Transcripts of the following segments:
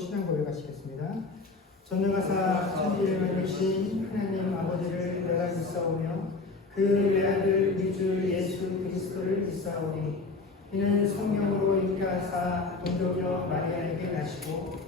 신앙 고백하시겠습니다. 전능하사 천지를 만드신 하나님 아버지를 내가 믿사오며 그 외아들 우리 주 예수 그리스도를 믿사오니 이는 성령으로 잉태하사 동정녀 마리아에게 나시고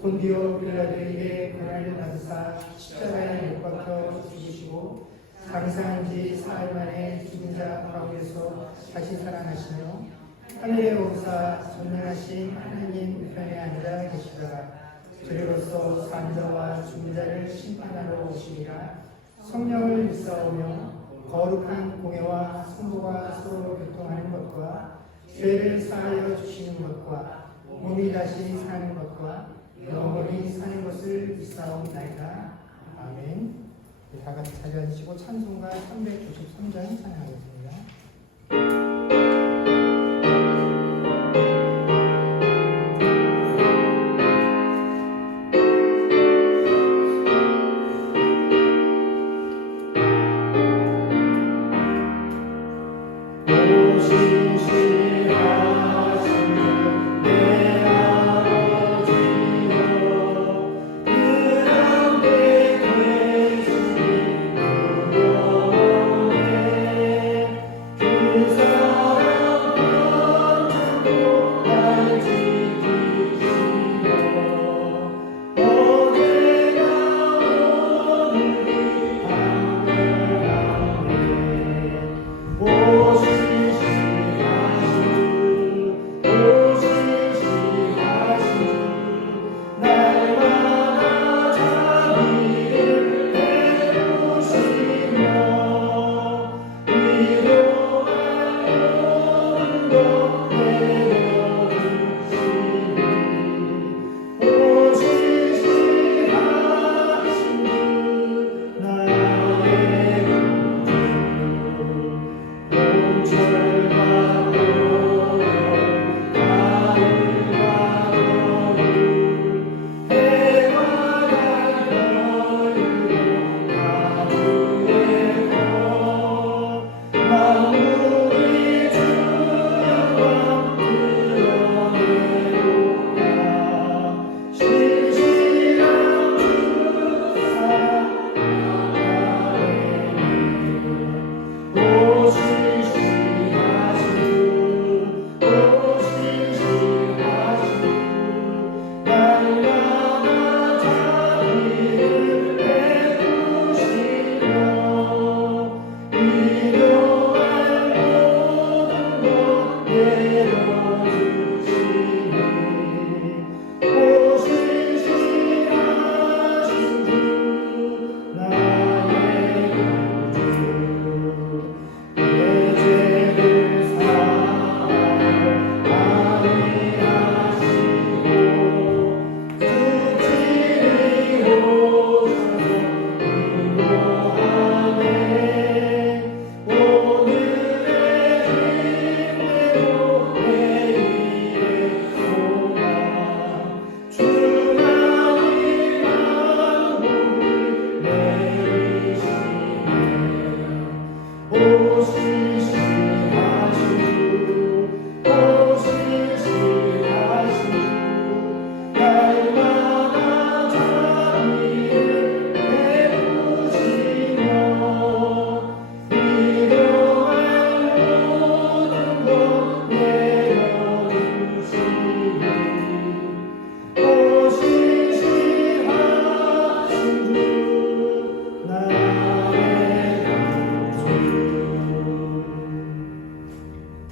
본디오 빌라도에게 고난을 받으사 십자가에 못 박혀 죽으시고 장사한 지 사흘 만에 죽은 자 가운데서 다시 살아나시며 하늘에 오르사 전능하신 하나님 우편에 앉아 계시다가 저리로서 산 자와 죽은 자를 심판하러 오시리라. 성령을 믿사오며 거룩한 공예와 성도가 서로 교통하는 것과 죄를 사하여 주시는 것과 몸이 다시 사는 것과 영원히 사는 것을 믿사옵나이다. 아멘. 다 같이 자리 앉으시고 찬송가 393장 찬양하겠습니다.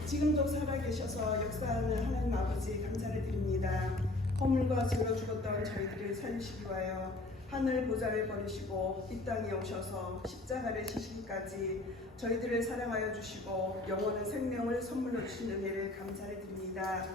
지금도 살아계셔서 역사하는 하나님 아버지 감사를 드립니다. 허물과 죄로 죽었던 저희들을 살리시기 위하여 하늘 보좌를 버리시고 이 땅에 오셔서 십자가를 지시기까지 저희들을 사랑하여 주시고 영원한 생명을 선물로 주신 은혜를 감사를 드립니다.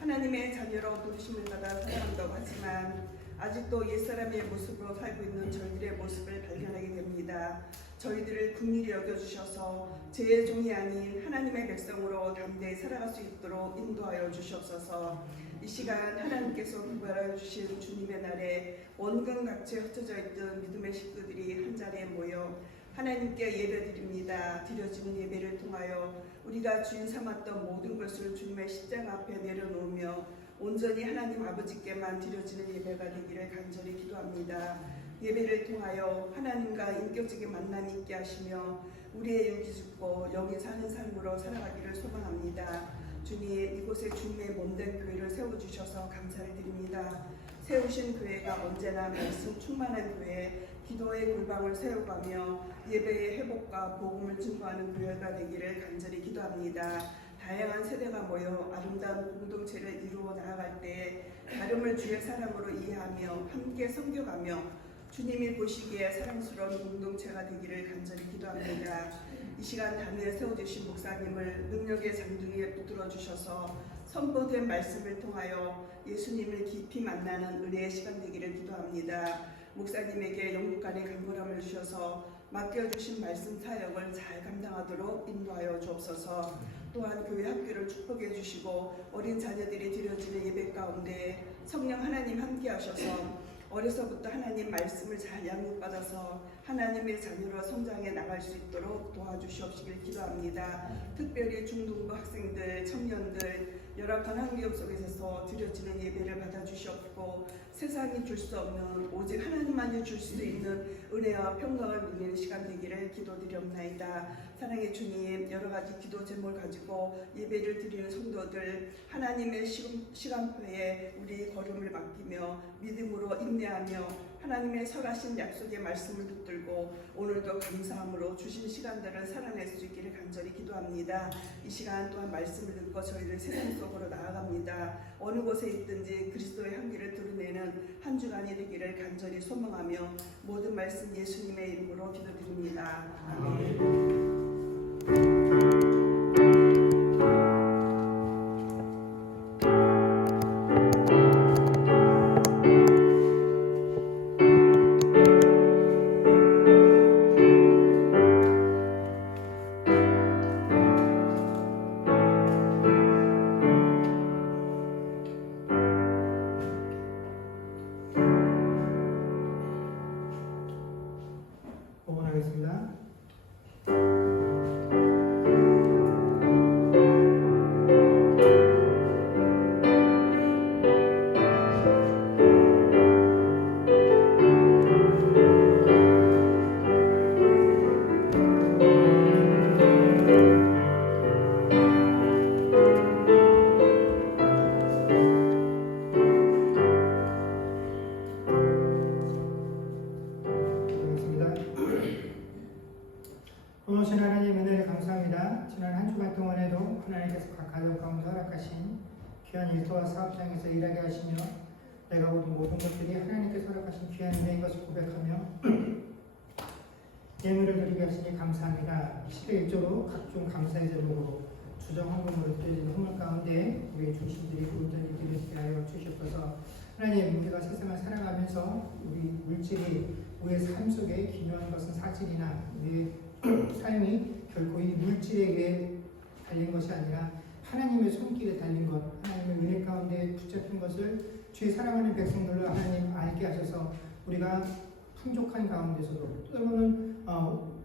하나님의 자녀로 부르심을 받아 살아간다고 하지만 아직도 옛사람의 모습으로 살고 있는 저희들의 모습을 발견하게 됩니다. 저희들을 긍휼히 여겨주셔서 죄의 종이 아닌 하나님의 백성으로 담대히 살아갈 수 있도록 인도하여 주시옵소서. 이 시간 하나님께서 구별하여 주신 주님의 날에 원근각지에 흩어져 있던 믿음의 식구들이 한자리에 모여 하나님께 예배드립니다. 드려지는 예배를 통하여 우리가 주인 삼았던 모든 것을 주님의 십자가 앞에 내려놓으며 온전히 하나님 아버지께만 드려지는 예배가 되기를 간절히 기도합니다. 예배를 통하여 하나님과 인격적인 만남이 있게 하시며 우리의 육이 죽고 영이 사는 삶으로 살아가기를 소망합니다. 주님, 이곳에 주님의 몸된 교회를 세워주셔서 감사를 드립니다. 세우신 교회가 언제나 말씀 충만한 교회, 기도의 골방을 세워가며 예배의 회복과 복음을 증거하는 교회가 되기를 간절히 기도합니다. 다양한 세대가 모여 아름다운 공동체를 이루어 나아갈 때 다름을 주의 사랑으로 이해하며 함께 섬겨가며 주님이 보시기에 사랑스러운 공동체가 되기를 간절히 기도합니다. 이 시간 단위에 세워주신 목사님을 능력의 장둥이에 붙들어 주셔서 선포된 말씀을 통하여 예수님을 깊이 만나는 은혜의 시간 되기를 기도합니다. 목사님에게 영국간의 강건함을 주셔서 맡겨주신 말씀 사역을 잘 감당하도록 인도하여 주옵소서. 또한 교회 학교를 축복해 주시고 어린 자녀들이 드려지는 예배 가운데 성령 하나님 함께 하셔서 어려서부터 하나님 말씀을 잘 양육받아서 하나님의 자녀로 성장해 나갈 수 있도록 도와주시옵시길 기도합니다. 특별히 중등부 학생들, 청년들 열악한 환경 속에서 드려지는 예배를 받아주시옵고 세상이 줄 수 없는 오직 하나님만이 줄 수 있는 은혜와 평강을 누리는 시간 되기를 기도드리옵나이다. 사랑의 주님, 여러 가지 기도 제목을 가지고 예배를 드리는 성도들 하나님의 시간표에 우리 걸음을 맡기며 믿음으로 인내하며 하나님의 설하신 약속의 말씀을 붙들고 오늘도 감사함으로 주신 시간들을 살아낼 수 있기를 간절히 기도합니다. 이 시간 또한 말씀을 듣고 저희를 세상 속으로 나아갑니다. 어느 곳에 있든지 그리스도의 향기를 드러내는 한 주간이 되기를 간절히 소망하며 모든 말씀 예수님의 이름으로 기도드립니다. 아멘. 복원하겠습니다. 오신 하나님 은혜를 감사합니다. 지난 한 주간 동안에도 하나님께서 각 가정 가운데 허락하신 귀한 일터와 사업장에서 일하게 하시며 내가 얻은 모든 것들이 하나님께서 허락하신 귀한 은혜인 것을 고백하며 예물을 드리게 하시니 감사합니다. 10회 1조로 각종 감사의 제목으로 주정 헌금으로 드려진 헌물 가운데 우리의 중심들이 온전히 드려지게 하여 주시옵소서. 하나님, 우리가 세상을 살아가면서 우리 물질이 우리의 삶 속에 기묘한 것은 사실이나 우리의 삶이 결코 이 물질에 의해 달린 것이 아니라 하나님의 손길에 달린 것, 하나님의 은혜 가운데 붙잡힌 것을 주의 사랑하는 백성들로 하나님 알게 하셔서 우리가 풍족한 가운데서도 때로는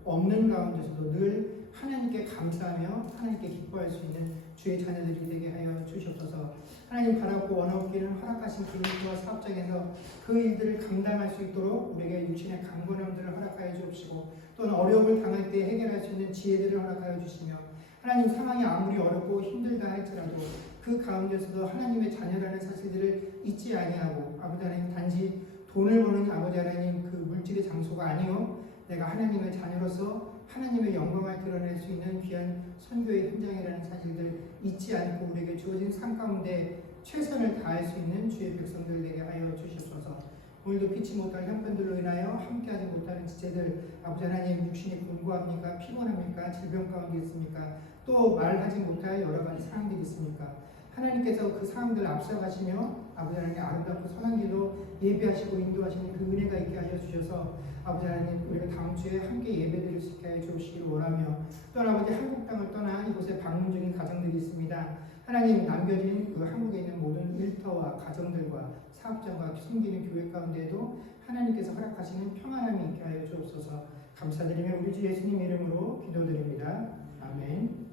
없는 가운데서도 늘 하나님께 감사하며 하나님께 기뻐할 수 있는 주의 자녀들이 되게 하여 주시옵소서. 하나님 바라고 원하옵기는 허락하신 그 일과 사업장에서 그 일들을 감당할 수 있도록 우리에게 육신의 강건함들을 허락하여 주옵시고 또는 어려움을 당할 때 해결할 수 있는 지혜들을 허락하여 주시며 하나님 상황이 아무리 어렵고 힘들다 할지라도 그 가운데서도 하나님의 자녀라는 사실들을 잊지 아니하고 아버지 하나님 단지 돈을 버는 아버지 하나님 그 물질의 장소가 아니요 내가 하나님의 자녀로서 하나님의 영광을 드러낼 수 있는 귀한 선교의 현장이라는 사실들 잊지 않고 우리에게 주어진 삶 가운데 최선을 다할 수 있는 주의 백성들 되게 하여 주시옵소서. 오늘도 피치 못할 형편들로 인하여 함께하지 못하는 지체들 아버지 하나님 육신이 곤고합니까? 피곤합니까? 질병 가운데 있습니까? 또 말하지 못할 여러 가지 상황들이 있습니까? 하나님께서 그 상황들을 앞서가시며 아버지 하나님 아름답고 선한 길로 예배하시고 인도하시는 그 은혜가 있게 하여 주셔서 아버지 하나님 우리가 다음 주에 함께 예배드릴 수 있게 하여 주시기를 원하며 또한 아버지 한국 땅을 떠나 이곳에 방문 중인 가정들이 있습니다. 하나님 남겨진 그 한국에 있는 모든 일터와 가정들과 사업장과 숨기는 교회 가운데에도 하나님께서 허락하시는 평안함이 있게 하여 주옵소서. 감사드리며 우리 주 예수님 이름으로 기도드립니다. 아멘.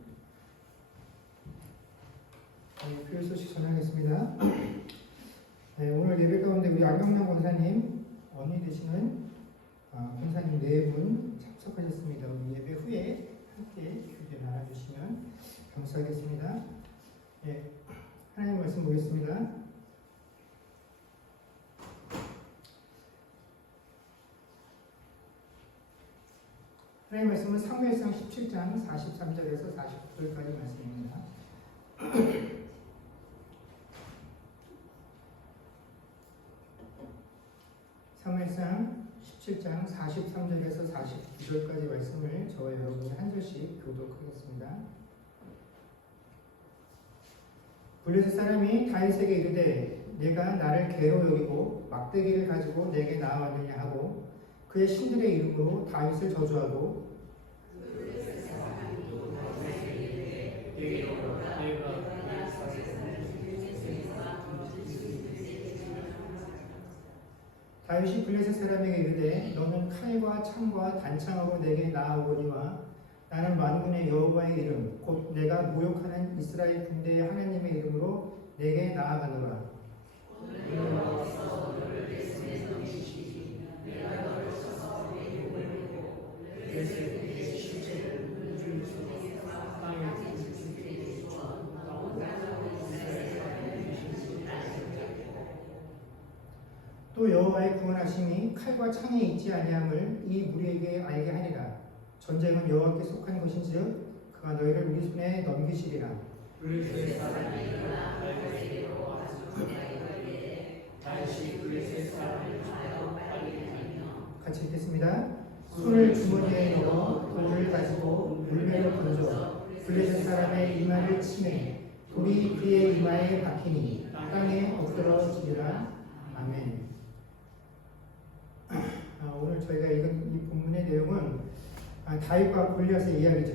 교회 소식 전하겠습니다. 네, 오늘 예배 가운데 우리 안경남 권사님, 언니 되시는 권사님 4분 참석하셨습니다. 우리 예배 후에 함께 교제 나눠주시면 감사하겠습니다. 네, 하나님 말씀 보겠습니다. 하나님 말씀은 사무엘상 17장 43절에서 49절까지 말씀입니다. 사무엘상 17장 43절에서 49절까지 말씀을 저와 여러분이 한 절씩 교독하겠습니다. 블레셋 사람이 다윗에게 이르되 내가 나를 개로 여기고 막대기를 가지고 내게 나아왔느냐 하고 그의 신들의 이름으로 다윗을 저주하고 다윗이 블레셋 사람에게 이르되 너는 칼과 창과 단창으로 내게 나아오거니와 나는 만군의 여호와의 이름 곧 내가 모욕하는 이스라엘 군대의 하나님의 이름으로 내게 나아가노라. 또 여호와의 구원하심이 칼과 창에 있지 아니함을 이 무리에게 알게 하리라. 전쟁은 여호와께 속한 것인즉 그가 너희를 우리 손에 넘기시리라. 같이 읽겠습니다. 손을 주머니에 넣어 돌을 가지고 물매로 던져 블레셋 사람의 이마를 치매 돌이 그의 이마에 박히니 땅에 엎드러지리라. 아멘. 오늘 저희가 읽은 이 본문의 내용은 다윗과 골리앗의 이야기죠.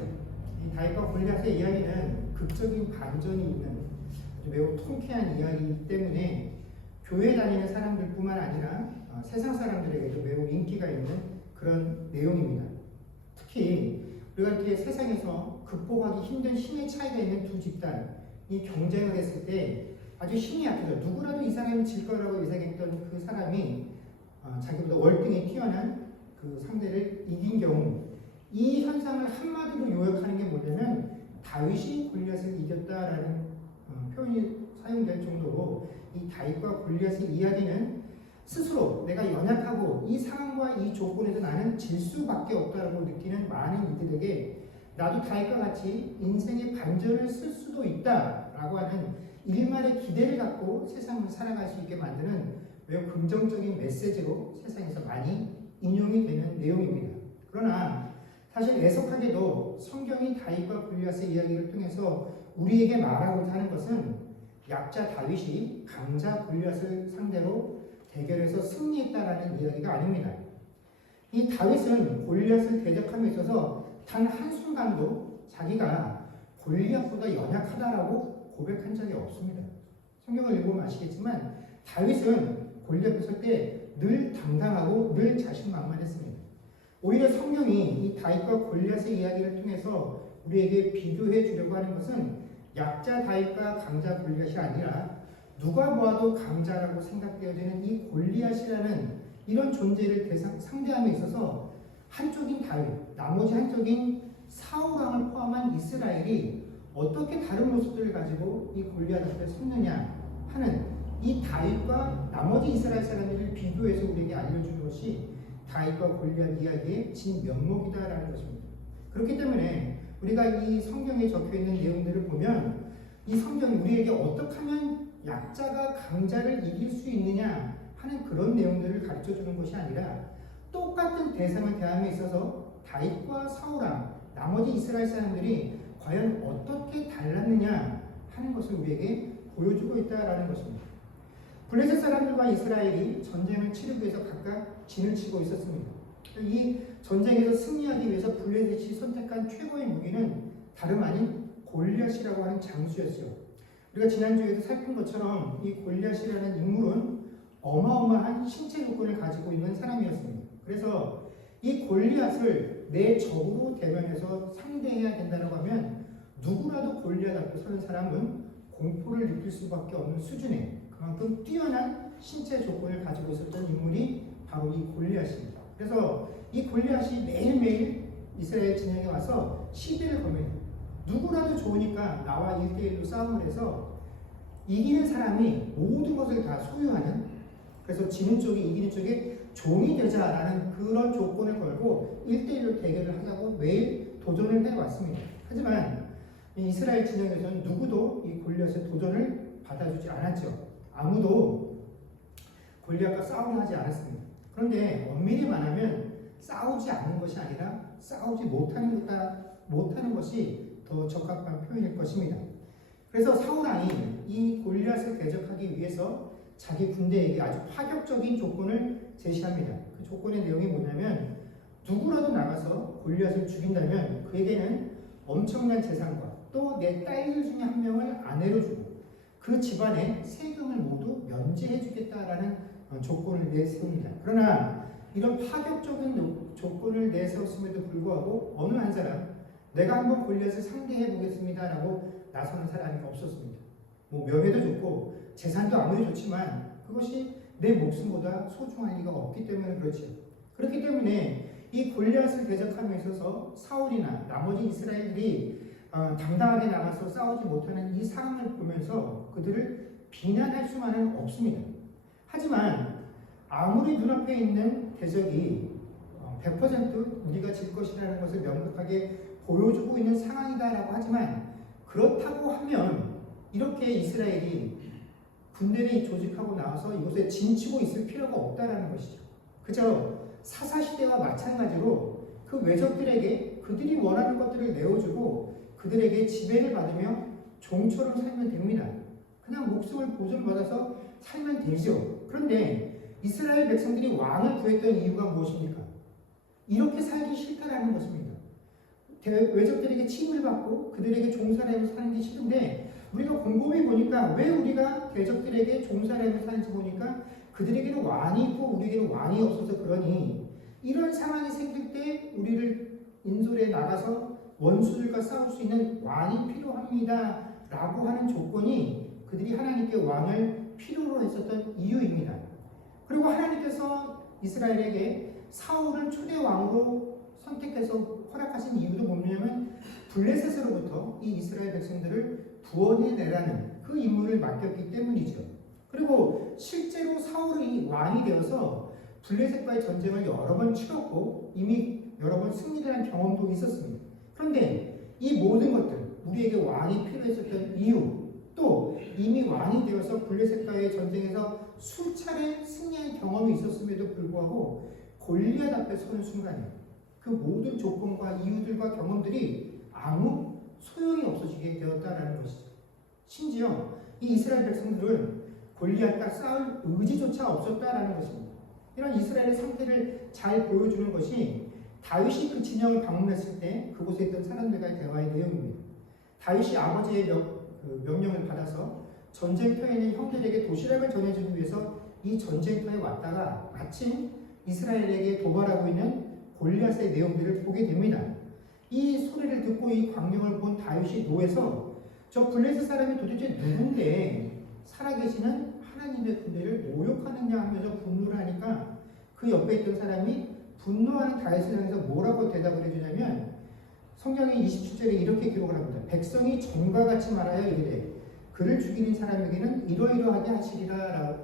이 다윗과 골리앗의 이야기는 극적인 반전이 있는 매우 통쾌한 이야기이기 때문에 교회 다니는 사람들뿐만 아니라 세상 사람들에게도 매우 인기가 있는 그런 내용입니다. 특히 우리가 이렇게 세상에서 극복하기 힘든 힘의 차이가 있는 두 집단이 경쟁을 했을 때 아주 힘이 약해서 누구라도 이 사람이 질 거라고 예상했던 그 사람이 자기보다 월등히 뛰어난 그 상대를 이긴 경우 이 현상을 한마디로 요약하는 게 뭐냐면 다윗이 골리앗을 이겼다라는 표현이 사용될 정도로 이 다윗과 골리앗의 이야기는 스스로 내가 연약하고 이 상황과 이 조건에서 나는 질 수밖에 없다라고 느끼는 많은 이들에게 나도 다윗과 같이 인생의 반전을 쓸 수도 있다라고 하는 일말의 기대를 갖고 세상을 살아갈 수 있게 만드는 매우 긍정적인 메시지로 세상에서 많이 인용이 되는 내용입니다. 그러나 사실 애석하게도 성경이 다윗과 골리앗의 이야기를 통해서 우리에게 말하고자 하는 것은 약자 다윗이 강자 골리앗을 상대로 대결에서 승리했다라는 이야기가 아닙니다. 이 다윗은 골리앗을 대적함에 있어서 단 한순간도 자기가 골리앗보다 연약하다라고 고백한 적이 없습니다. 성경을 읽으면 아시겠지만 다윗은 골리앗을 설 때 늘 당당하고 늘 자신만만했습니다. 오히려 성경이 이 다윗과 골리앗의 이야기를 통해서 우리에게 비교해 주려고 하는 것은 약자 다윗과 강자 골리앗이 아니라 누가 보아도 강자라고 생각되어지는 이 골리앗이라는 이런 존재를 상대함에 있어서 한쪽인 다윗, 나머지 한쪽인 사울왕을 포함한 이스라엘이 어떻게 다른 모습들을 가지고 이 골리앗 앞에 섰느냐 하는 이 다윗과 나머지 이스라엘 사람들을 비교해서 우리에게 알려주는 것이 다윗과 골리앗 이야기의 진면목이다라는 것입니다. 그렇기 때문에 우리가 이 성경에 적혀있는 내용들을 보면 이 성경이 우리에게 어떻게 하면 약자가 강자를 이길 수 있느냐 하는 그런 내용들을 가르쳐주는 것이 아니라 똑같은 대상을 대함에 있어서 다윗과 사울왕, 나머지 이스라엘 사람들이 과연 어떻게 달랐느냐 하는 것을 우리에게 보여주고 있다라는 것입니다. 블레셋 사람들과 이스라엘이 전쟁을 치르기 위해서 각각 진을 치고 있었습니다. 이 전쟁에서 승리하기 위해서 블레셋이 선택한 최고의 무기는 다름 아닌 골리앗이라고 하는 장수였어요. 우리가 지난주에도 살핀 것처럼 이 골리앗이라는 인물은 어마어마한 신체 조건을 가지고 있는 사람이었습니다. 그래서 이 골리앗을 내 적으로 대면해서 상대해야 된다고 하면 누구라도 골리앗 앞에 서는 사람은 공포를 느낄 수밖에 없는 수준의 그만큼 뛰어난 신체 조건을 가지고 있었던 인물이 바로 이 골리앗입니다. 그래서 이 골리앗이 매일매일 이스라엘 진영에 와서 시비를 겁니다. 누구라도 좋으니까 나와 1대1로 싸움을 해서 이기는 사람이 모든 것을 다 소유하는, 그래서 지는 쪽이 이기는 쪽에 종이 되자라는 그런 조건을 걸고 1대1로 대결을 하자고 매일 도전을 해왔습니다. 하지만 이스라엘 진영에서는 누구도 이 골리앗의 도전을 받아주지 않았죠. 아무도 골리앗과 싸움을 하지 않았습니다. 그런데 엄밀히 말하면 싸우지 않는 것이 아니라 싸우지 못하는 것이 더 적합한 표현일 것입니다. 그래서 사울 왕이 이 골리앗을 대적하기 위해서 자기 군대에게 아주 파격적인 조건을 제시합니다. 그 조건의 내용이 뭐냐면 누구라도 나가서 골리앗을 죽인다면 그에게는 엄청난 재산과 또 내 딸들 중에 한 명을 아내로 주고 그 집안의 세금을 모두 면제해 주겠다라는 조건을 내세웁니다. 그러나 이런 파격적인 조건을 내세웠음에도 불구하고 어느 한 사람 내가 한번 골리앗을 상대해 보겠습니다라고 나서는 사람이 없었습니다. 뭐 명예도 좋고 재산도 아무리 좋지만 그것이 내 목숨보다 소중할 리가 없기 때문에 그렇죠. 그렇기 때문에 이 골리앗을 대적함에 있어서 사울이나 나머지 이스라엘들이 당당하게 나가서 싸우지 못하는 이 상황을 보면서 그들을 비난할 수만은 없습니다. 하지만 아무리 눈앞에 있는 대적이 100% 우리가 질 것이라는 것을 명백하게 보여주고 있는 상황이다라고 하지만 그렇다고 하면 이렇게 이스라엘이 군대를 조직하고 나와서 이곳에 진치고 있을 필요가 없다라는 것이죠. 그저 사사시대와 마찬가지로 그 외적들에게 그들이 원하는 것들을 내어주고 그들에게 지배를 받으며 종처럼 살면 됩니다. 그냥 목숨을 보존받아서 살면 되죠. 그런데 이스라엘 백성들이 왕을 구했던 이유가 무엇입니까? 이렇게 살기 싫다라는 것입니다. 외적들에게 침을 받고 그들에게 종살이하면서 사는 게 싫은데 우리가 곰곰이 보니까 왜 우리가 대적들에게 종살이하면서 사는지 보니까 그들에게는 왕이 있고 우리에게는 왕이 없어서 그러니 이런 상황이 생길 때 우리를 인솔에 나가서 원수들과 싸울 수 있는 왕이 필요합니다 라고 하는 조건이 그들이 하나님께 왕을 필요로 했었던 이유입니다. 그리고 하나님께서 이스라엘에게 사울을 초대 왕으로 선택해서 허락하신 이유도 뭐냐면 블레셋으로부터 이 이스라엘 백성들을 구원해내라는 그 임무를 맡겼기 때문이죠. 그리고 실제로 사울이 왕이 되어서 블레셋과의 전쟁을 여러 번 치렀고 이미 여러 번 승리를 한 경험도 있었습니다. 그런데 이 모든 것들, 우리에게 왕이 필요했었던 이유, 또 이미 왕이 되어서 블레셋과의 전쟁에서 수차례 승리한 경험이 있었음에도 불구하고 골리앗 앞에 서는 순간에 그 모든 조건과 이유들과 경험들이 아무 소용이 없어지게 되었다라는 것이죠. 심지어 이 이스라엘 백성들은 골리앗과 싸울 의지조차 없었다라는 것입니다. 이런 이스라엘의 상태를 잘 보여주는 것이 다윗이 그 진영을 방문했을 때 그곳에 있던 사람들과의 대화의 내용입니다. 다윗이 아버지의 명령을 받아서 전쟁터에 있는 형들에게 도시락을 전해주기 위해서 이 전쟁터에 왔다가 마침 이스라엘에게 도발하고 있는 골리앗의 내용들을 보게 됩니다. 이 소리를 듣고 이 광경을 본 다윗이 노해서 저 블레셋 사람이 도대체 누군데 살아계시는 하나님의 군대를 모욕하느냐 하면서 분노를 하니까 그 옆에 있던 사람이 분노하는 다윗을 향해서 뭐라고 대답을 해주냐면 성경의 27절에 이렇게 기록을 합니다. 백성이 전과 같이 말하여 이르되 그를 죽이는 사람에게는 이러이러하게 하시리라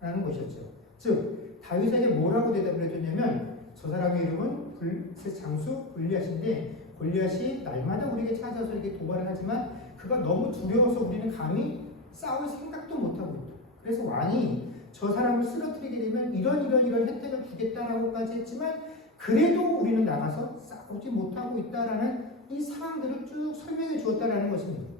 라는 것이었죠. 즉 다윗에게 뭐라고 대답을 해줬냐면 저 사람의 이름은 블레셋 장수 골리앗인데 골리앗이 날마다 우리에게 찾아서 이렇게 도발을 하지만 그가 너무 두려워서 우리는 감히 싸울 생각도 못하고 있다. 그래서 왕이 저 사람을 쓰러뜨리게 되면 이런 혜택을 주겠다라고까지 했지만 그래도 우리는 나가서 싸우지 못하고 있다라는 이 상황들을 쭉 설명해 주었다라는 것입니다.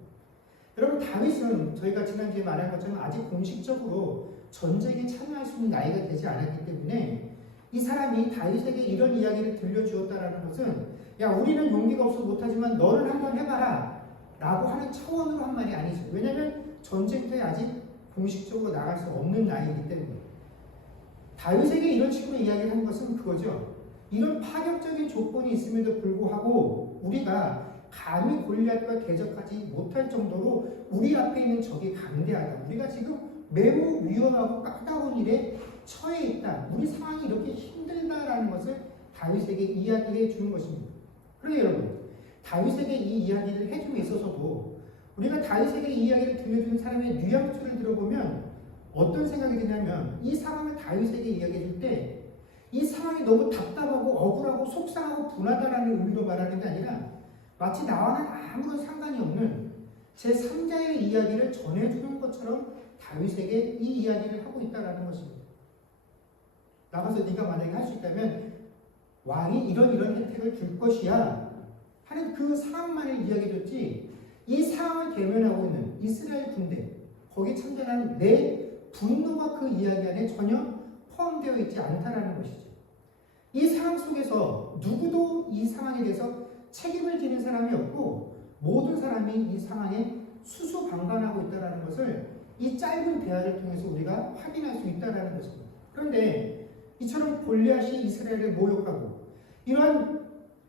여러분 다윗은 저희가 지난주에 말한 것처럼 아직 공식적으로 전쟁에 참여할 수 있는 나이가 되지 않았기 때문에 이 사람이 다윗에게 이런 이야기를 들려주었다라는 것은 야 우리는 용기가 없어 못하지만 너를 한번 해봐라 라고 하는 차원으로 한 말이 아니죠. 왜냐하면 전쟁터에 아직 공식적으로 나갈 수 없는 나이이기 때문에 다윗에게 이런 식으로 이야기를 한 것은 그거죠. 이런 파격적인 조건이 있음에도 불구하고 우리가 감히 골리앗과 대적하지 못할 정도로 우리 앞에 있는 적이 강대하다. 우리가 지금 매우 위험하고 까다로운 일에 처해 있다. 우리 상황이 이렇게 힘들다라는 것을 다윗에게 이야기해 주는 것입니다. 그런데 여러분, 다윗에게 이 이야기를 해줌에 있어서도 우리가 다윗에게 이 이야기를 들려주는 사람의 뉘앙스를 들어보면 어떤 생각이 드냐면 이 상황을 다윗에게 이야기해 줄 때 이 상황이 너무 답답하고 억울하고 속상하고 분하다라는 의미로 말하는 게 아니라 마치 나와는 아무런 상관이 없는 제3자의 이야기를 전해주는 것처럼 다윗에게 이 이야기를 하고 있다는 것입니다. 나가서 네가 만약에 할 수 있다면 왕이 이런 혜택을 줄 것이야 하는 그 상황만을 이야기해줬지 이 상황을 대면하고 있는 이스라엘 군대 거기에 참전한 내 분노가 그 이야기 안에 전혀 포함되어 있지 않다라는 것이죠. 이 상황 속에서 누구도 이 상황에 대해서 책임을 지는 사람이 없고 모든 사람이 이 상황에 수수방관하고 있다는 것을 이 짧은 대화를 통해서 우리가 확인할 수 있다는 것입니다. 그런데 이처럼 골리앗이 이스라엘을 모욕하고 이러한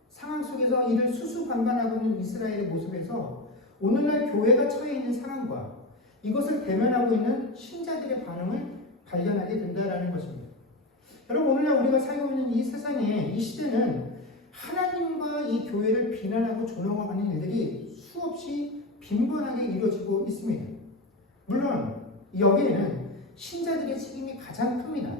상황 속에서 이를 수수방관하고 있는 이스라엘의 모습에서 오늘날 교회가 처해 있는 상황과 이것을 대면하고 있는 신자들의 반응을 발견하게 된다는 것입니다. 여러분, 오늘날 우리가 살고 있는 이 세상에 이 시대는 하나님과 이 교회를 비난하고 조롱하는 일들이 수없이 빈번하게 이루어지고 있습니다. 물론 여기에는 신자들의 책임이 가장 큽니다.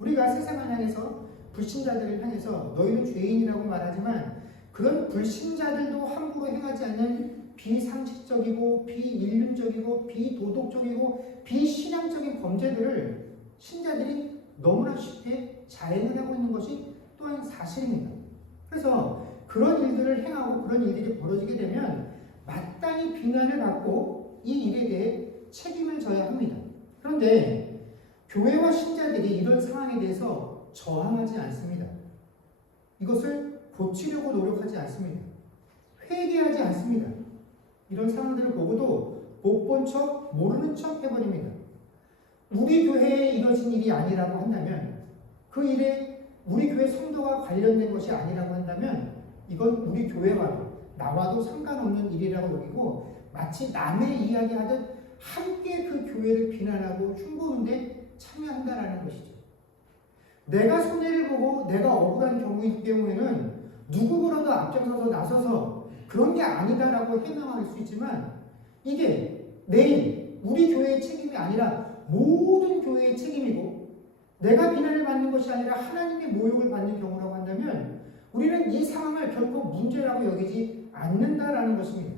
우리가 세상을 향해서 불신자들을 향해서 너희는 죄인이라고 말하지만 그런 불신자들도 함부로 행하지 않는 비상식적이고 비인륜적이고 비도덕적이고 비신앙적인 범죄들을 신자들이 너무나 쉽게 자행을 하고 있는 것이 또한 사실입니다. 그래서 그런 일들을 행하고 그런 일들이 벌어지게 되면 마땅히 비난을 받고 이 일에 대해 책임을 져야 합니다. 그런데 교회와 신자들이 이런 상황에 대해서 저항하지 않습니다. 이것을 고치려고 노력하지 않습니다. 회개하지 않습니다. 이런 상황들을 보고도 못 본 척, 모르는 척 해버립니다. 우리 교회에 이루어진 일이 아니라고 한다면 그 일에 우리 교회 성도와 관련된 것이 아니라고 한다면 이건 우리 교회와도 나와도 상관없는 일이라고 여기고 마치 남의 이야기하듯 함께 그 교회를 비난하고 흉보는데 참여한다라는 것이죠. 내가 손해를 보고 내가 억울한 경우일 경우에는 누구보다도 앞장서서 나서서 그런 게 아니다라고 해명할 수 있지만 이게 내일 우리 교회의 책임이 아니라 모든 교회의 책임이고 내가 비난을 받는 것이 아니라 하나님의 모욕을 받는 경우라고 한다면 우리는 이 상황을 결코 문제라고 여기지 않는다라는 것입니다.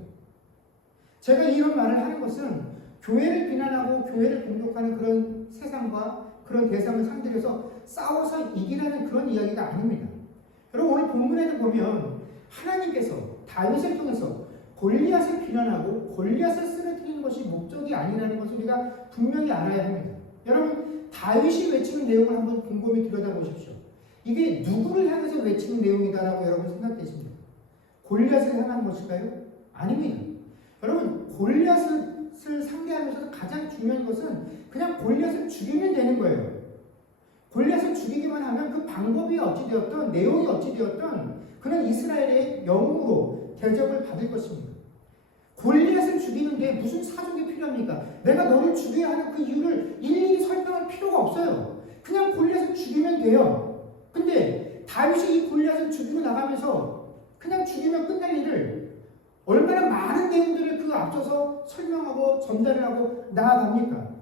제가 이런 말을 하는 것은 교회를 비난하고 교회를 공격하는 그런 세상과 그런 대상을 상대해서 싸워서 이기라는 그런 이야기가 아닙니다. 여러분, 오늘 본문에도 보면 하나님께서 다윗을 통해서 골리앗을 비난하고 골리앗을 쓰러뜨리는 것이 목적이 아니라는 것을 우리가 분명히 알아야 합니다. 여러분, 다윗이 외치는 내용을 한번 곰곰이 들여다보십시오. 이게 누구를 향해서 외치는 내용이다라고 여러분 생각되십니까? 골리앗을 향한 것일까요? 아닙니다. 여러분, 골리앗을 상대하면서 가장 중요한 것은 그냥 골리앗을 죽이면 되는 거예요. 골리앗을 죽이기만 하면 그 방법이 어찌되었던 내용이 어찌되었던 그는 이스라엘의 영웅으로 대접을 받을 것입니다. 골리앗을 죽이는데 무슨 사족이 필요합니까? 내가 너를 죽여야 하는 그 이유를 일일이 설명할 필요가 없어요. 그냥 골리앗을 죽이면 돼요. 근데 다윗이 이 골리앗을 죽이고 나가면서 그냥 죽이면 끝날 일을 얼마나 많은 내용들을 그 앞서서 설명하고 전달을 하고 나아갑니까?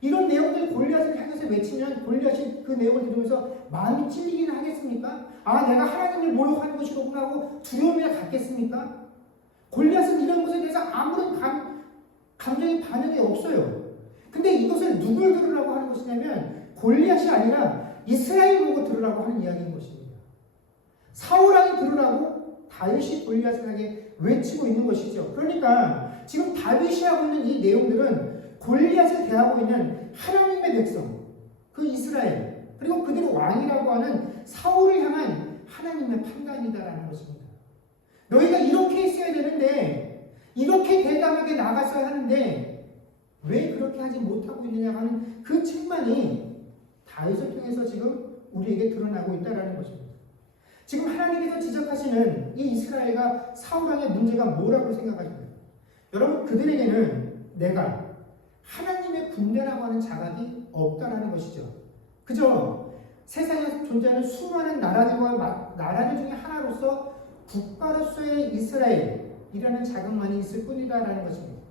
이런 내용들 골리앗을 향해서 외치면 골리앗이 그 내용을 들으면서 마음이 찔리기는 하겠습니까? 아, 내가 하나님을 모욕하는 것이로구나 하고 두려움이 갖겠습니까? 골리앗은 이런 것에 대해서 아무런 감정의 반응이 없어요. 근데 이것을 누굴 들으라고 하는 것이냐면 골리앗이 아니라 이스라엘 보고 들으라고 하는 이야기인 것입니다. 사울왕이 들으라고 다윗이 골리앗을 향해 외치고 있는 것이죠. 그러니까 지금 다윗이 하고 있는 이 내용들은 골리앗을 대하고 있는 하나님의 백성, 그 이스라엘, 그리고 그들의 왕이라고 하는 사울을 향한 하나님의 판단이다라는 것입니다. 너희가 이렇게 했어야 되는데, 이렇게 대담하게 나갔어야 하는데 왜 그렇게 하지 못하고 있느냐 하는 그 책망이 다윗을 통해서 지금 우리에게 드러나고 있다는 것입니다. 지금 하나님께서 지적하시는 이 이스라엘과 사울왕의 문제가 뭐라고 생각하십니까? 여러분, 그들에게는 내가 하나님의 군대라고 하는 자각이 없다라는 것이죠. 그저 세상에 존재하는 수많은 나라들 중에 하나로서 국가로서의 이스라엘이라는 자각만이 있을 뿐이다라는 것입니다.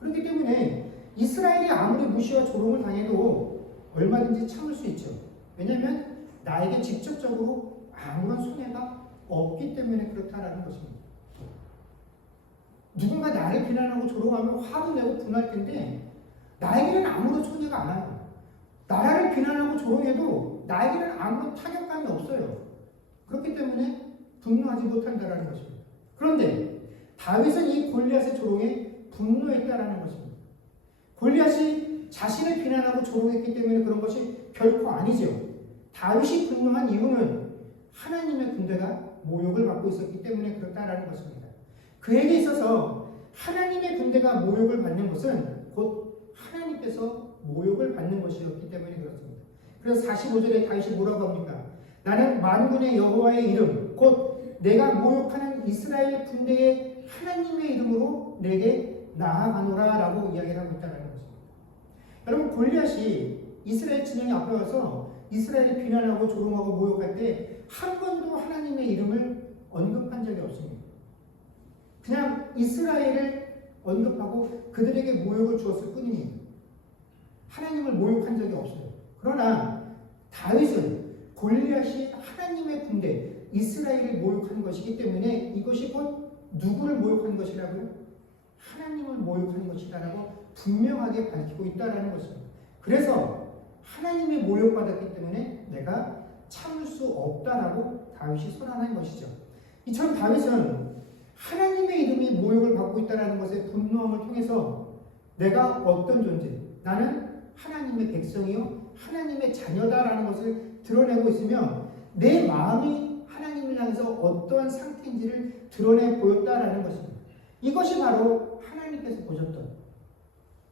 그렇기 때문에 이스라엘이 아무리 무시와 조롱을 당해도 얼마든지 참을 수 있죠. 왜냐하면 나에게 직접적으로 아무런 손해가 없기 때문에 그렇다라는 것입니다. 누군가 나를 비난하고 조롱하면 화도 내고 분할 텐데 나에게는 아무런 손해가 안 와요. 나라를 비난하고 조롱해도 나에게는 아무런 타격감이 없어요. 그렇기 때문에 분노하지 못한다라는 것입니다. 그런데 다윗은 이 골리앗의 조롱에 분노했다라는 것입니다. 골리앗이 자신을 비난하고 조롱했기 때문에 그런 것이 결코 아니죠. 다윗이 분노한 이유는 하나님의 군대가 모욕을 받고 있었기 때문에 그렇다라는 것입니다. 그에게 있어서 하나님의 군대가 모욕을 받는 것은 곧 하나님께서 모욕을 받는 것이었기 때문에 그렇습니다. 그래서 45절에 다윗이 뭐라고 합니까? 나는 만군의 여호와의 이름 곧 내가 모욕하는 이스라엘 군대의 하나님의 이름으로 내게 나아가노라 라고 이야기를 하고 있다는 것입니다. 여러분, 골리앗이 이스라엘 진영에 앞에 와서 이스라엘을 비난하고 조롱하고 모욕할 때 한 번도 하나님의 이름을 언급한 적이 없습니다. 그냥 이스라엘을 언급하고 그들에게 모욕을 주었을 뿐입니다. 하나님을 모욕한 적이 없어요. 그러나 다윗은 골리앗이 하나님의 군대 이스라엘을 모욕한 것이기 때문에 이것이 곧 누구를 모욕한 것이라고요? 하나님을 모욕한 것이다라고 분명하게 밝히고 있다라는 것입니다. 그래서 하나님이 모욕받았기 때문에 내가 참을 수 없다라고 다윗이 선언한 것이죠. 이처럼 다윗은 하나님의 이름이 모욕을 받고 있다는 것에 분노함을 통해서 내가 어떤 존재, 나는 하나님의 백성이요 하나님의 자녀다라는 것을 드러내고 있으며 내 마음이 하나님을 향해서 어떠한 상태인지를 드러내 보였다라는 것입니다. 이것이 바로 하나님께서 보셨던,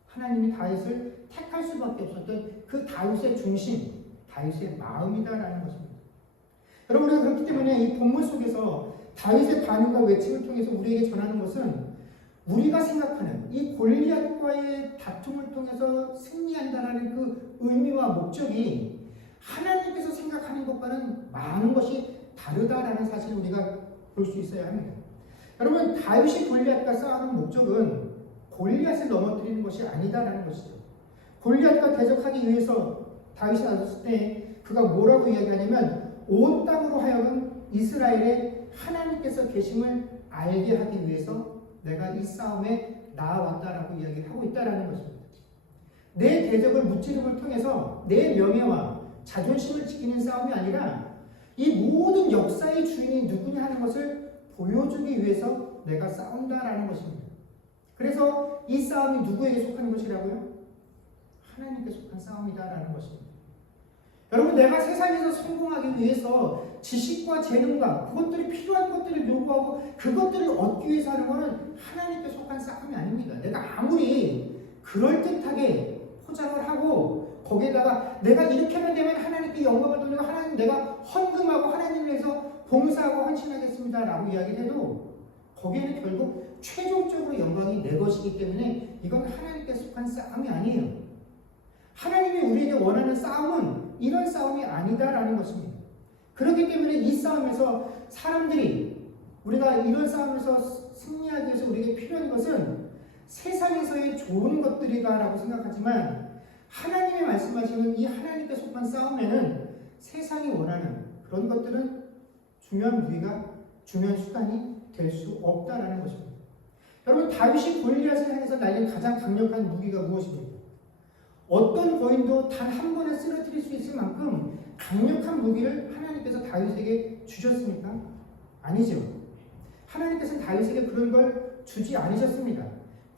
하나님이 다윗을 택할 수밖에 없었던 그 다윗의 중심, 다윗의 마음이다라는 것입니다. 여러분, 우리가 그렇기 때문에 이 본문 속에서 다윗의 반응과 외침을 통해서 우리에게 전하는 것은 우리가 생각하는 이 골리앗과의 다툼을 통해서 승리한다라는 그 의미와 목적이 하나님께서 생각하는 것과는 많은 것이 다르다라는 사실을 우리가 볼 수 있어야 합니다. 여러분, 다윗이 골리앗과 싸우는 목적은 골리앗을 넘어뜨리는 것이 아니다라는 것이죠. 골리앗과 대적하기 위해서 다윗이 나섰을 때 그가 뭐라고 이야기하냐면 온 땅으로 하여금 이스라엘에 하나님께서 계심을 알게 하기 위해서 내가 이 싸움에 나아왔다라고 이야기를 하고 있다라는 것입니다. 내 대적을 무찌름을 통해서 내 명예와 자존심을 지키는 싸움이 아니라 이 모든 역사의 주인이 누구냐 하는 것을 보여주기 위해서 내가 싸운다라는 것입니다. 그래서 이 싸움이 누구에게 속하는 것이라고요? 하나님께 속한 싸움이다라는 것입니다. 여러분, 내가 세상에서 성공하기 위해서 지식과 재능과 그것들이 필요한 것들을 요구하고 그것들을 얻기 위해서 하는 것은 하나님께 속한 싸움이 아닙니다. 내가 아무리 그럴듯하게 포장을 하고 거기에다가 내가 이렇게만 되면 하나님께 영광을 돌리고 하나님 내가 헌금하고 하나님을 위해서 봉사하고 헌신하겠습니다 라고 이야기를 해도 거기에는 결국 최종적으로 영광이 내 것이기 때문에 이건 하나님께 속한 싸움이 아니에요. 하나님이 우리에게 원하는 싸움은 이런 싸움이 아니다라는 것입니다. 그렇기 때문에 이 싸움에서 사람들이 우리가 이런 싸움에서 승리하기 위해서 우리에게 필요한 것은 세상에서의 좋은 것들이다라고 생각하지만 하나님의 말씀하시는 이 하나님께 속한 싸움에는 세상이 원하는 그런 것들은 중요한 무기가 중요한 수단이 될 수 없다라는 것입니다. 여러분, 다윗이 골리앗을 향해서 날린 가장 강력한 무기가 무엇입니까? 어떤 거인도 단 한 번에 쓰러뜨릴 수 있을 만큼 강력한 무기를 하나님께서 다윗에게 주셨습니까? 아니죠. 하나님께서는 다윗에게 그런 걸 주지 않으셨습니다.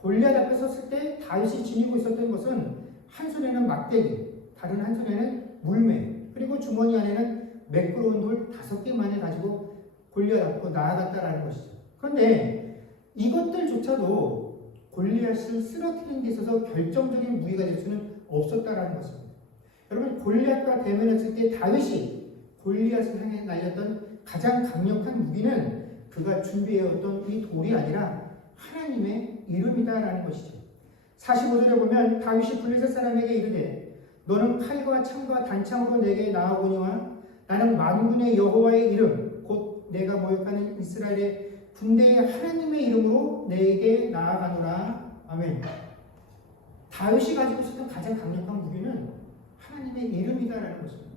골리앗 앞에 섰을 때 다윗이 지니고 있었던 것은 한 손에는 막대기, 다른 한 손에는 물매, 그리고 주머니 안에는 매끄러운 돌 5개만을 가지고 골리앗 앞으로 나아갔다라는 것이죠. 그런데 이것들조차도 골리앗을 쓰러뜨리는 데 있어서 결정적인 무기가 될 수는 없었다라는 것입니다. 여러분, 골리앗과 대면했을 때 다윗이 골리앗을 향해 날렸던 가장 강력한 무기는 그가 준비해왔던 이 돌이 아니라 하나님의 이름이다라는 것이죠. 45절에 보면 다윗이 블레셋 사람에게 이르되 너는 칼과 창과 단창으로 내게 나아오니와 나는 만군의 여호와의 이름 곧 내가 모욕하는 이스라엘의 군대의 하나님의 이름으로 내게 나아가노라. 아멘. 다윗이 가지고 있었던 가장 강력한 무기는 하나님의 이름이다라는 것입니다.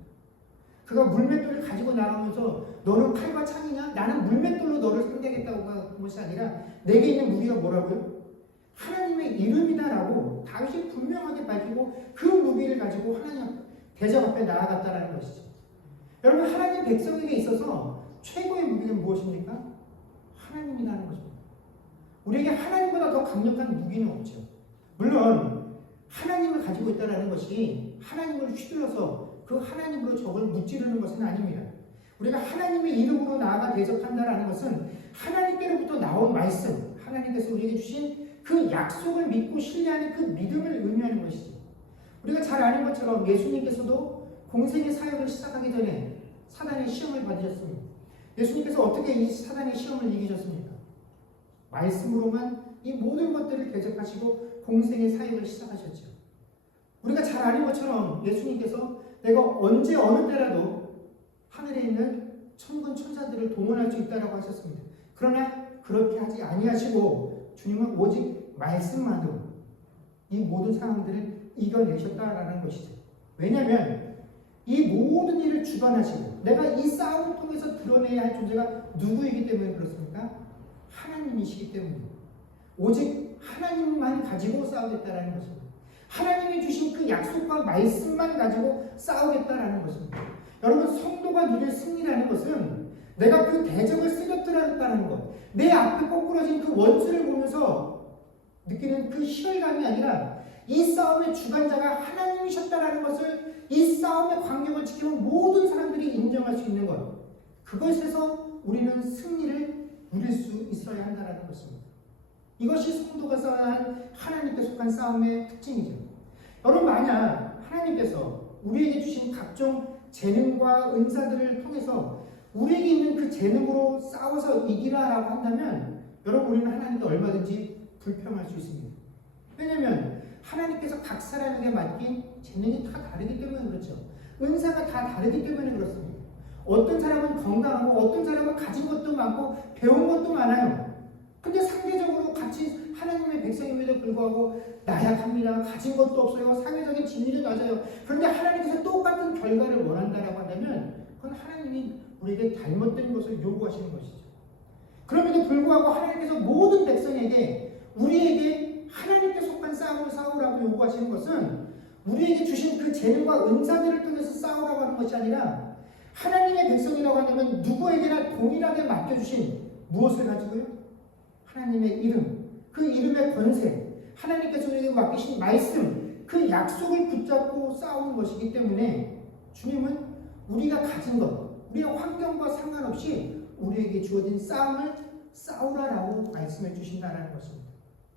그가 물맷돌을 가지고 나가면서 너는 칼과 창이냐? 나는 물맷돌로 너를 상대하겠다고 한 것이 아니라 내게 있는 무기가 뭐라고요? 하나님의 이름이다라고 다윗이 분명하게 밝히고 그 무기를 가지고 하나님 대적 앞에 나아갔다라는 것이죠. 여러분, 하나님 백성에게 있어서 최고의 무기는 무엇입니까? 하나님이라는 거죠. 우리에게 하나님보다 더 강력한 무기는 없죠. 물론 하나님을 가지고 있다는 것이 하나님을 휘둘러서 그 하나님으로 적을 무찌르는 것은 아닙니다. 우리가 하나님의 이름으로 나아가 대적한다는 것은 하나님께로부터 나온 말씀, 하나님께서 우리에게 주신 그 약속을 믿고 신뢰하는 그 믿음을 의미하는 것이죠. 우리가 잘 아는 것처럼 예수님께서도 공생의 사역을 시작하기 전에 사단의 시험을 받으셨습니다. 예수님께서 어떻게 이 사단의 시험을 이기셨습니까? 말씀으로만 이 모든 것들을 대적하시고 공생의 사역을 시작하셨죠. 우리가 잘 아는 것처럼 예수님께서 내가 언제 어느 때라도 하늘에 있는 천군 천사들을 동원할 수 있다라고 하셨습니다. 그러나 그렇게 하지 아니하시고 주님은 오직 말씀만으로 이 모든 상황들을 이겨내셨다라는 것이죠. 왜냐하면 이 모든 일을 주관하시고 내가 이 싸움을 통해서 드러내야 할 존재가 누구이기 때문에 그렇습니까? 하나님이시기 때문입니다. 오직 하나님만 가지고 싸우겠다라는 것입니다. 하나님이 주신 그 약속과 말씀만 가지고 싸우겠다라는 것입니다. 여러분, 성도가 누릴 승리라는 것은 내가 그 대적을 쓰러뜨렸다는 것, 내 앞에 꼬꾸라진 그 원수를 보면서 느끼는 그 희열감이 아니라 이 싸움의 주관자가 하나님이셨다라는 것을 이 싸움의 광경을 지키는 모든 사람들이 인정할 수 있는 것, 그것에서 우리는 승리를 누릴 수 있어야 한다는 것입니다. 이것이 성도가 싸워야 할 하나님께 속한 싸움의 특징이죠. 여러분, 만약 하나님께서 우리에게 주신 각종 재능과 은사들을 통해서 우리에게 있는 그 재능으로 싸워서 이기라라고 한다면 여러분, 우리는 하나님께 얼마든지 불평할 수 있습니다. 왜냐하면 하나님께서 각 사람에게 맡긴 재능이 다 다르기 때문에 그렇죠. 은사가 다 다르기 때문에 그렇습니다. 어떤 사람은 건강하고 어떤 사람은 가진 것도 많고 배운 것도 많아요. 근데 상대적으로 같이 하나님의 백성임에도 불구하고 나약합니다. 가진 것도 없어요. 사회적인 진리도 낮아요. 그런데 하나님께서 똑같은 결과를 원한다라고 한다면 그건 하나님이 우리에게 잘못된 것을 요구하시는 것이죠. 그럼에도 불구하고 하나님께서 모든 백성에게 우리에게 하나님께 속한 싸움을 싸우라고 요구하시는 것은 우리에게 주신 그 재능과 은사들을 통해서 싸우라고 하는 것이 아니라 하나님의 백성이라고 한다면 누구에게나 동일하게 맡겨주신 무엇을 가지고요? 하나님의 이름, 그 이름의 권세, 하나님께서 우리에게 맡기신 말씀, 그 약속을 붙잡고 싸우는 것이기 때문에 주님은 우리가 가진 것, 우리의 환경과 상관없이 우리에게 주어진 싸움을 싸우라라고 말씀해 주신다는 것입니다.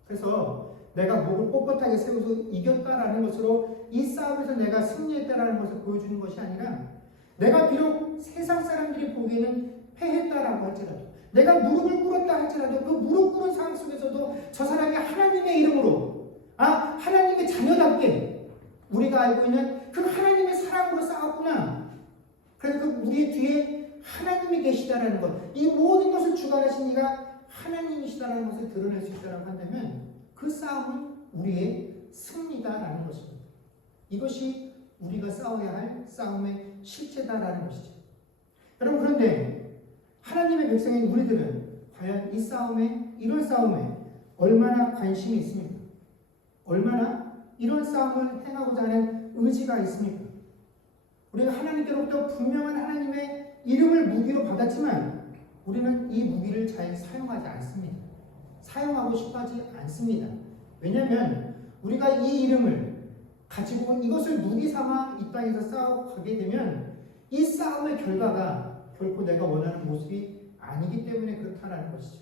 그래서 내가 목을 뻣뻣하게 세워서 이겼다라는 것으로 이 싸움에서 내가 승리했다라는 것을 보여주는 것이 아니라 내가 비록 세상 사람들이 보기에는 패했다라고 할지라도 내가 무릎을 꿇었다 할지라도 그 무릎 꿇은 상황 속에서도 저 사람이 하나님의 이름으로 하나님의 자녀답게 우리가 알고 있는 그 하나님의 사랑으로 싸웠구나. 그래서 그 우리의 뒤에 하나님이 계시다라는 것, 이 모든 것을 주관하신 이가 하나님이시다라는 것을 드러낼 수 있다라고 한다면 그 싸움은 우리의 승리다라는 것입니다. 이것이 우리가 싸워야 할 싸움의 실체다라는 것이죠. 여러분, 그런데 하나님의 백성인 우리들은 과연 이 싸움에, 이런 싸움에 얼마나 관심이 있습니까? 얼마나 이런 싸움을 행하고자 하는 의지가 있습니까? 우리가 하나님께로부터 분명한 하나님의 이름을 무기로 받았지만 우리는 이 무기를 잘 사용하지 않습니다. 사용하고 싶어 하지 않습니다. 왜냐하면 우리가 이 이름을 가지고 이것을 무기 삼아 이 땅에서 싸워가게 되면 이 싸움의 결과가 결코 내가 원하는 모습이 아니기 때문에 그렇다는 것이죠.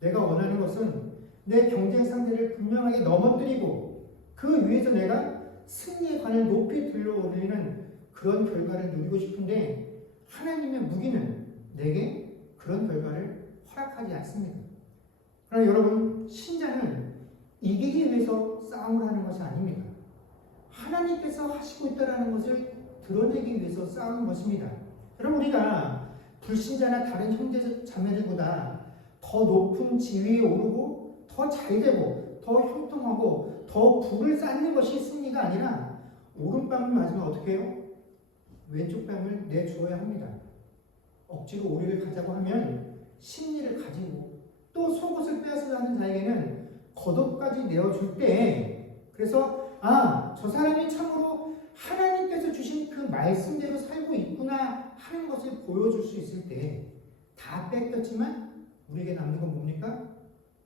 내가 원하는 것은 내 경쟁 상대를 분명하게 넘어뜨리고 그 위에서 내가 승리의 관을 높이 들어 올리는 그런 결과를 누리고 싶은데 하나님의 무기는 내게 그런 결과를 허락하지 않습니다. 그러나 여러분, 신자는 이기기 위해서 싸움을 하는 것이 아닙니다. 하나님께서 하시고 있다는 것을 드러내기 위해서 싸우는 것입니다. 여러분, 우리가 불신자나 다른 형제 자매들보다 더 높은 지위에 오르고 더 잘되고 더 형통하고 더 부를 쌓는 것이 승리가 아니라 오른뺨을 맞으면 어떻게 해요? 왼쪽 뺨을 내주어야 합니다. 억지로 오리를 가자고 하면 심리를 가지고 또 속옷을 빼앗으려 하는 자에게는 겉옷까지 내어줄 때, 그래서 저 사람이 참으로 하나님께서 주신 그 말씀대로 살고 있구나 하는 것을 보여줄 수 있을 때 다 뺏겼지만 우리에게 남는 건 뭡니까?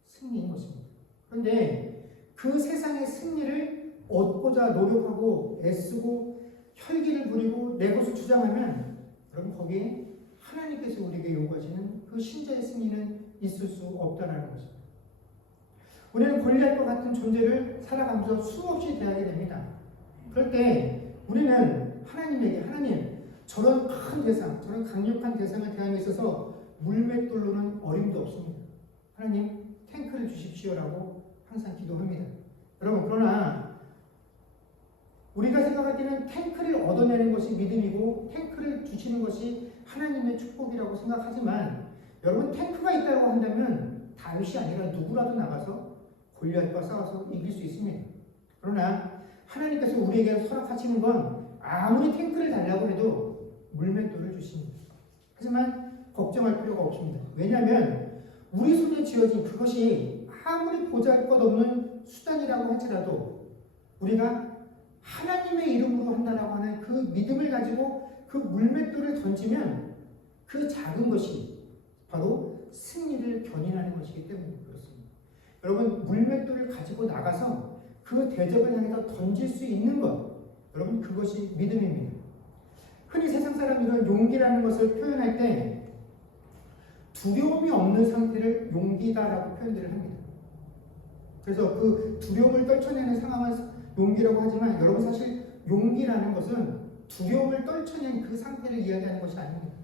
승리인 것입니다. 그런데 그 세상의 승리를 얻고자 노력하고 애쓰고 혈기를 부리고 내 것을 주장하면 여러분, 거기에 하나님께서 우리에게 요구하시는 그 신자의 승리는 있을 수 없다는 것입니다. 우리는 골리앗과 같은 존재를 살아가면서 수없이 대하게 됩니다. 그럴 때 우리는 하나님에게, 하나님, 저런 큰 대상, 저런 강력한 대상을 대함에 있어서 물맷돌로는 어림도 없습니다. 하나님, 탱크를 주십시오라고 항상 기도합니다. 여러분, 그러나 우리가 생각하기에는 탱크를 얻어내는 것이 믿음이고 탱크를 주시는 것이 하나님의 축복이라고 생각하지만, 여러분, 탱크가 있다고 한다면 다윗이 아니라 누구라도 나가서 골리앗과 싸워서 이길 수 있습니다. 그러나 하나님께서 우리에게 허락하시는 건 아무리 탱크를 달라고 해도 물맷돌을 주십니다. 하지만 걱정할 필요가 없습니다. 왜냐하면 우리 손에 쥐어진 그것이 아무리 보잘것없는 수단이라고 할지라도 우리가 하나님의 이름으로 한다라고 하는 그 믿음을 가지고 그 물맷돌을 던지면 그 작은 것이 바로 승리를 견인하는 것이기 때문에 그렇습니다. 여러분, 물맷돌을 가지고 나가서 그 대적을 향해서 던질 수 있는 것, 여러분, 그것이 믿음입니다. 흔히 세상 사람들은 용기라는 것을 표현할 때 두려움이 없는 상태를 용기다라고 표현들을 합니다. 그래서 그 두려움을 떨쳐내는 상황을 용기라고 하지만, 여러분, 사실 용기라는 것은 두려움을 떨쳐낸 그 상태를 이야기하는 것이 아닙니다.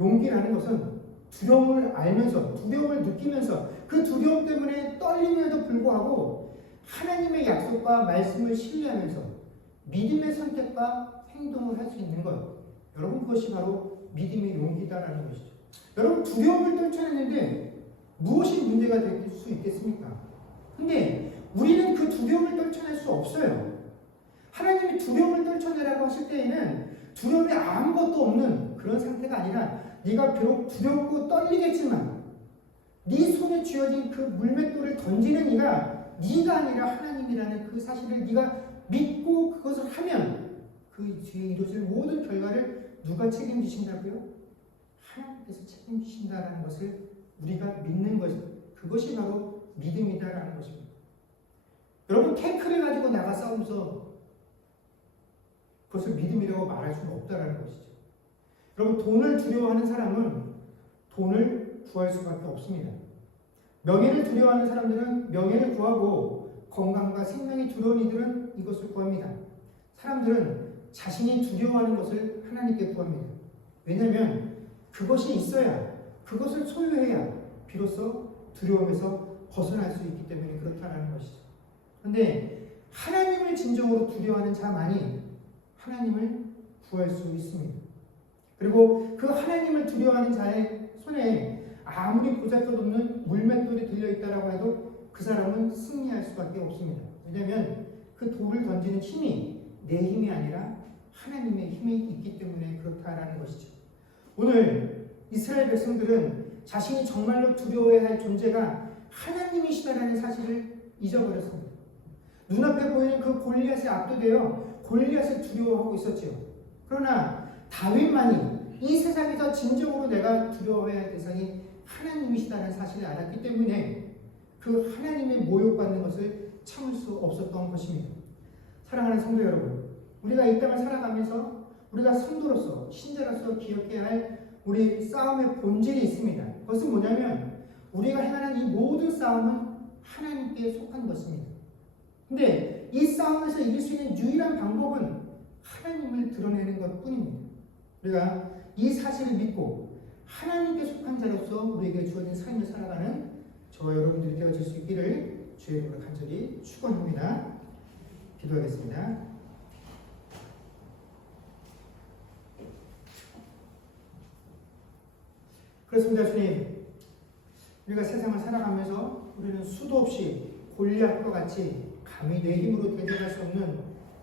용기라는 것은 두려움을 알면서, 두려움을 느끼면서 그 두려움 때문에 떨림에도 불구하고 하나님의 약속과 말씀을 신뢰하면서 믿음의 선택과 행동을 할 수 있는 것, 여러분, 그것이 바로 믿음의 용기다라는 것이죠. 여러분, 두려움을 떨쳐내는데 무엇이 문제가 될 수 있겠습니까? 근데 우리는 그 두려움을 떨쳐낼 수 없어요. 하나님이 두려움을 떨쳐내라고 하실 때에는 두려움이 아무것도 없는 그런 상태가 아니라, 네가 비록 두렵고 떨리겠지만 네 손에 쥐어진 그 물맷돌을 던지는 이가 네가 아니라 하나님이라는 그 사실을 네가 믿고 그것을 하면 그 뒤에 이루어질 모든 결과를 누가 책임지신다고요? 하나님께서 책임지신다라는 것을 우리가 믿는 것, 그것이 바로 믿음이다라는 것입니다. 여러분, 탱크를 가지고 나가 싸우면서 그것을 믿음이라고 말할 수는 없다라는 것이죠. 여러분, 돈을 두려워하는 사람은 돈을 구할 수밖에 없습니다. 명예를 두려워하는 사람들은 명예를 구하고, 건강과 생명이 두려운 이들은 이것을 구합니다. 사람들은 자신이 두려워하는 것을 하나님께 구합니다. 왜냐하면 그것이 있어야, 그것을 소유해야 비로소 두려움에서 벗어날 수 있기 때문에 그렇다는 것이죠. 그런데 하나님을 진정으로 두려워하는 자만이 하나님을 구할 수 있습니다. 그리고 그 하나님을 두려워하는 자의 손에 아무리 보잘것없는 물맷돌이 들려있다라고 해도 그 사람은 승리할 수밖에 없습니다. 왜냐하면 그 돌을 던지는 힘이 내 힘이 아니라 하나님의 힘이 있기 때문에 그렇다라는 것이죠. 오늘 이스라엘 백성들은 자신이 정말로 두려워해야 할 존재가 하나님이시다라는 사실을 잊어버렸습니다. 눈앞에 보이는 그 골리앗에 압도되어 골리앗을 두려워하고 있었죠. 그러나 다윗만이 이 세상에서 진정으로 내가 두려워해야 할 대상이 하나님이시다는 사실을 알았기 때문에 그 하나님의 모욕받는 것을 참을 수 없었던 것입니다. 사랑하는 성도 여러분, 우리가 이 땅을 살아가면서 우리가 성도로서, 신자로서 기억해야 할 우리 싸움의 본질이 있습니다. 그것은 뭐냐면 우리가 행하는 이 모든 싸움은 하나님께 속한 것입니다. 근데 이 싸움에서 이길 수 있는 유일한 방법은 하나님을 드러내는 것 뿐입니다. 우리가 이 사실을 믿고 하나님께 속한 자로서 우리에게 주어진 삶을 살아가는 저와 여러분들이 되어질 수 있기를 주의 이름으로 간절히 축원합니다. 기도하겠습니다. 그렇습니다. 주님, 우리가 세상을 살아가면서 우리는 수도 없이 골리앗과 같이 감히 내 힘으로 대적할 수 없는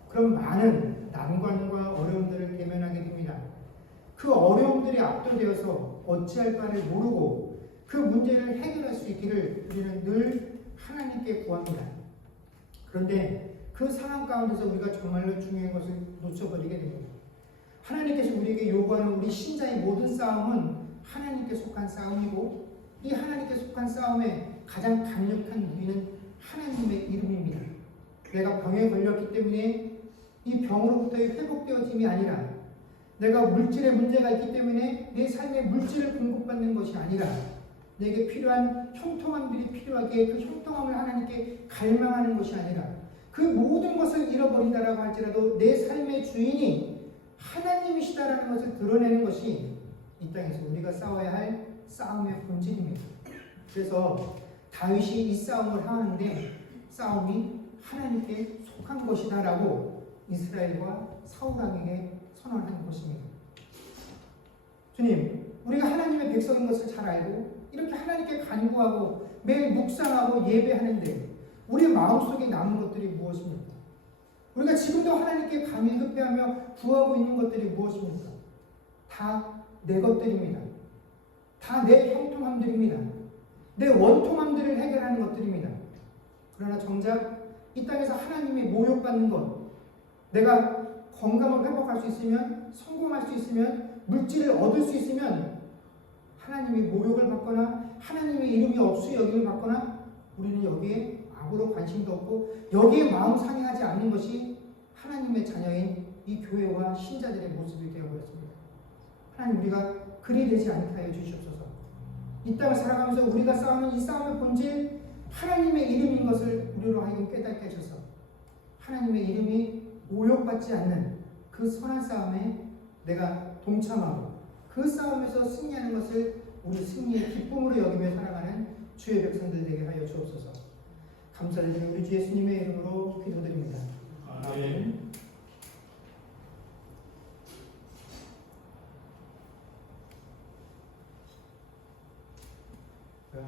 그런 많은 난관과 어려움들을 대면하게 됩니다. 그 어려움들이 압도되어서 어찌할 바를 모르고 그 문제를 해결할 수 있기를 우리는 늘 하나님께 구합니다. 그런데 그 상황 가운데서 우리가 정말로 중요한 것을 놓쳐버리게 됩니다. 하나님께서 우리에게 요구하는 우리 신자의 모든 싸움은 하나님께 속한 싸움이고, 이 하나님께 속한 싸움의 가장 강력한 무기는 하나님의 이름입니다. 내가 병에 걸렸기 때문에 이 병으로부터의 회복되어짐이 아니라, 내가 물질에 문제가 있기 때문에 내 삶에 물질을 공급받는 것이 아니라, 내게 필요한 형통함들이 필요하기에 그 형통함을 하나님께 갈망하는 것이 아니라, 그 모든 것을 잃어버린다라고 할지라도 내 삶의 주인이 하나님이시다라는 것을 드러내는 것이 이 땅에서 우리가 싸워야 할 싸움의 본질입니다. 그래서 다윗이 이 싸움을 하는데 싸움이 하나님께 속한 것이다라고 이스라엘과 사울왕에게 선언한 것입니다. 주님, 우리가 하나님의 백성인 것을 잘 알고 이렇게 하나님께 간구하고 매일 묵상하고 예배하는데 우리의 마음속에 남은 것들이 무엇입니까? 우리가 지금도 하나님께 감일급해하며 구하고 있는 것들이 무엇입니까? 다 내 것들입니다. 다 내 형통함들입니다. 내 원통함들을 해결하는 것들입니다. 그러나 정작 이 땅에서 하나님이 모욕받는 것, 내가 건강을 회복할 수 있으면, 성공할 수 있으면, 물질을 얻을 수 있으면 하나님이 모욕을 받거나 하나님의 이름이 없이 여김을 받거나 우리는 여기에 아무런 관심도 없고 여기에 마음 상해하지 않는 것이 하나님의 자녀인 이 교회와 신자들의 모습이 되어버렸습니다. 하나님, 우리가 그리 되지 않게 하여 주시옵소서. 이 땅을 살아가면서 우리가 싸우는 이 싸움의 본질, 하나님의 이름인 것을 우리로 하여금 깨닫게 하셔서 하나님의 이름이 모욕받지 않는 그 선한 싸움에 내가 동참하고 그 싸움에서 승리하는 것을 우리 승리의 기쁨으로 여기며 살아가는 주의 백성들 되게 하여 주옵소서. 감사를 드리는 우리 주 예수님의 이름으로 기도드립니다. 아멘.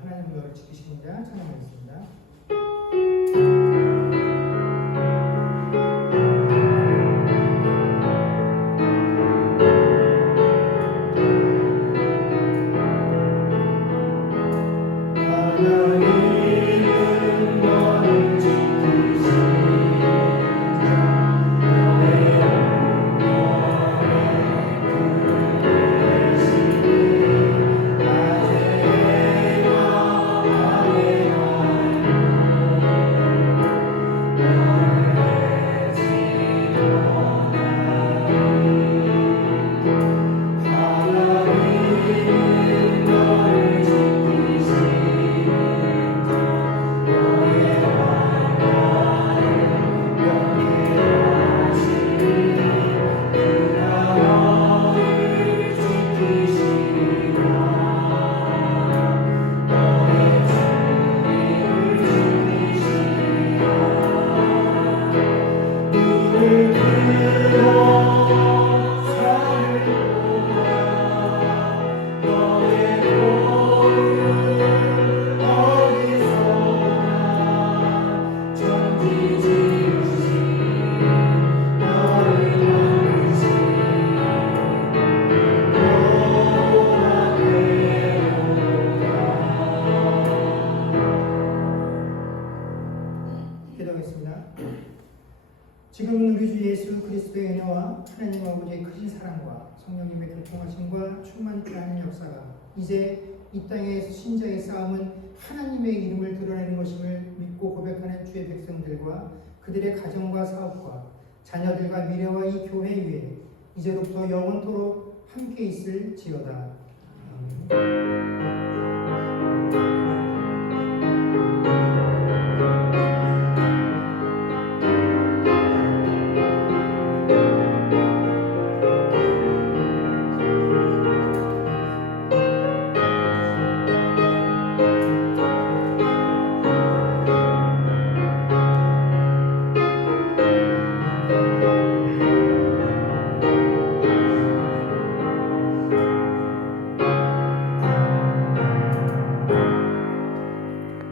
하나님의 은혜를 지키십니다. 찬양하겠습니다. 지금은 우리 주 예수 그리스도의 은혜와 하나님 아버지의 크신 사랑과 성령님의 교통하심과 충만케 하는 역사가 이제 이 땅의 신자의 싸움은 하나님의 이름을 드러내는 것임을 믿고 고백하는 주의 백성들과 그들의 가정과 사업과 자녀들과 미래와 이 교회 위에 이제로부터 영원토록 함께 있을지어다. 아멘.